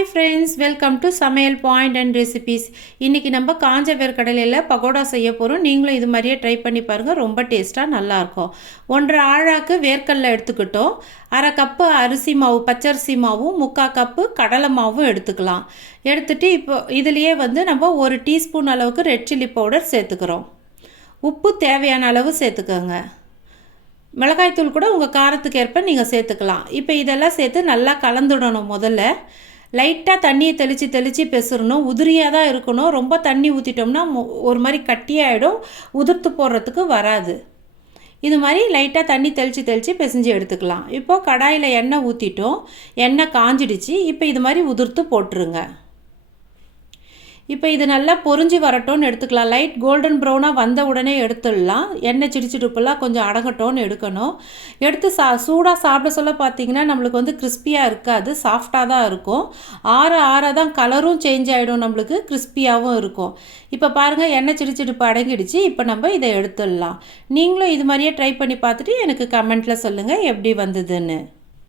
Hi friends, welcome to சமையல் point and recipes. இன்றைக்கி நம்ம காஞ்ச வேர்க்கடலையில் பகோடா செய்ய போகிறோம். நீங்களும் இது மாதிரியே ட்ரை பண்ணி பாருங்கள். ரொம்ப டேஸ்ட்டாக நல்லாயிருக்கும். 1.5 ஆழாக்கு வேர்க்கடலை எடுத்துக்கிட்டோம். 1/2 கப்பு அரிசி மாவு, பச்சரிசி மாவும் 3/4 கப்பு கடலை மாவும் எடுத்துக்கலாம். எடுத்துகிட்டு இப்போ இதுலேயே நம்ம 1 டீஸ்பூன் அளவுக்கு ரெட் சில்லி பவுடர் சேர்த்துக்கிறோம். உப்பு தேவையான அளவு சேர்த்துக்கோங்க. மிளகாய்த்தூள் கூட உங்கள் காரத்துக்கு ஏற்ப நீங்கள் சேர்த்துக்கலாம். இப்போ இதெல்லாம் சேர்த்து நல்லா கலந்துடணும். முதல்ல லைட்டாக தண்ணியை தெளித்து பெசறணும். உதிரியாக தான் இருக்கணும். ரொம்ப தண்ணி ஊற்றிட்டோம்னா ஒரு மாதிரி கட்டியாகிடும், உதிர்த்து போடுறதுக்கு வராது. இது மாதிரி லைட்டாக தண்ணி தெளித்து பிசைஞ்சு எடுத்துக்கலாம். இப்போது கடாயில் எண்ணெய் ஊற்றிட்டோம். எண்ணெய் காஞ்சிடுச்சு. இப்போ இது மாதிரி உதிர்த்து போட்டுருங்க. இப்போ இது நல்லா பொரிஞ்சு வரட்டும்னு எடுத்துக்கலாம். லைட் கோல்டன் ப்ரௌனாக வந்த உடனே எடுத்துடலாம். எண்ணெய் சிடிச்சிடுப்பெல்லாம் கொஞ்சம் அடங்கட்டோன்னு எடுக்கணும். எடுத்து சூடாக சாப்பிட சொல்ல பார்த்தீங்கன்னா நம்மளுக்கு கிறிஸ்பியாக இருக்காது, சாஃப்டாக தான் இருக்கும். ஆற தான் கலரும் சேஞ்ச் ஆகிடும், நம்மளுக்கு கிறிஸ்பியாகவும் இருக்கும். இப்போ பாருங்கள், எண்ணெய் சிடிச்சிடுப்பு அடங்கிடுச்சு. இப்போ நம்ம இதை எடுத்துடலாம். நீங்களும் இது மாதிரியே ட்ரை பண்ணி பார்த்துட்டு எனக்கு கமெண்ட்டில் சொல்லுங்கள் எப்படி வந்ததுன்னு.